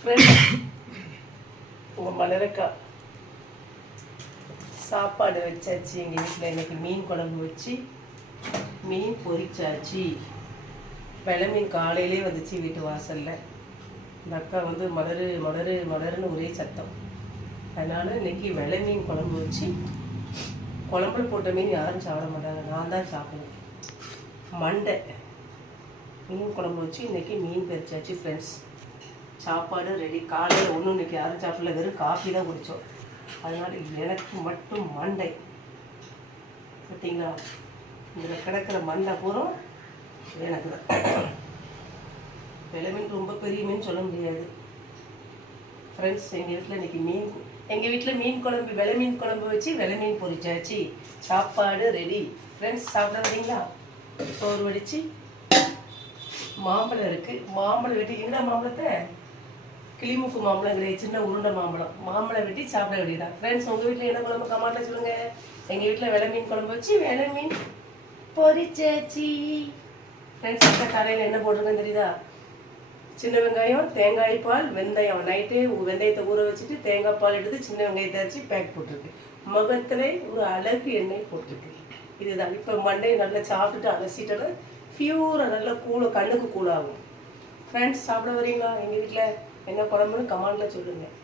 Friends, உங்கள் மலரக்கா சாப்பாடு வச்சாச்சு. எங்கள் வீட்டில் இன்னைக்கு மீன் குழம்பு வச்சு மீன் பொரிச்சாச்சு. வெலை மீன் காலையிலே வந்துச்சு வீட்டு வாசலில். இந்த அக்கா வந்து மலரு மலரு மலருன்னு ஒரே சத்தம். அதனால் இன்னைக்கு வெலை மீன் குழம்பு வச்சு, குழம்புல போட்ட மீன் யாரும் சாப்பிட மாட்டாங்க, நான் தான் சாப்பிடுவேன். மண்டை மீன் குழம்பு வச்சு இன்னைக்கு மீன் பொரிச்சாச்சு. ஃப்ரெண்ட்ஸ், சாப்பாடு ரெடி. காலையில் ஒன்றும் இன்னைக்கு யாரும் சாப்பிடல, வெறும் காஃபி தான் குடித்தோம். அதனால் எனக்கு மட்டும் மண்டை பார்த்தீங்களா, இதில் கிடக்கிற மண்டை பூரா எனக்கு தான். வெலை மீன் ரொம்ப பெரிய மீன் சொல்ல முடியாது. ஃப்ரெண்ட்ஸ், எங்கள் வீட்டில் மீன் குழம்பு, வெலை மீன் குழம்பு வச்சு வெலை மீன் பொரிச்சாச்சு. சாப்பாடு ரெடி. ஃப்ரெண்ட்ஸ், சாப்பிட வரீங்களா? சோறு வடித்து மாம்பழம் இருக்குது. மாம்பழம் வெட்டி, எங்கடா மாம்பழத்தை? கிளிமுக்கு மாம்பழம் கிடையாது, சின்ன உருண்டை மாம்பழம். மாம்பழம் வெட்டி சாப்பிட வேண்டியதான். ஃப்ரெண்ட்ஸ், உங்கள் வீட்டில் என்ன குழம்பு கமெண்ட்ல சொல்லுங்கள். எங்கள் வீட்டில் வெலை மீன் குழம்பு வச்சு வெலை மீன் பொரிச்சாச்சு. ஃப்ரெண்ட்ஸ், அந்த கடையில் என்ன போட்டிருக்கேன்னு தெரியுதா? சின்ன வெங்காயம், தேங்காய் பால், வெந்தயம். நைட்டு வெந்தயத்தை ஊற வச்சுட்டு தேங்காய் பால் எடுத்து சின்ன வெங்காயத்தை வச்சு பேக் போட்டிருக்கு. முகத்துல ஒரு அழகு எண்ணெய் போட்டிருக்கு. இதுதான். இப்போ மண்டையை நல்லா சாப்பிட்டுட்டு அலசிட்டோன்னா ஃபியூராக நல்லா கண்ணுக்கு கூலாகும். ஃப்ரெண்ட்ஸ், சாப்பிட வரீங்களா? எங்கள் வீட்டில் என்ன குழம்புன்னு கமெண்ட்ல சொல்லுங்கள்.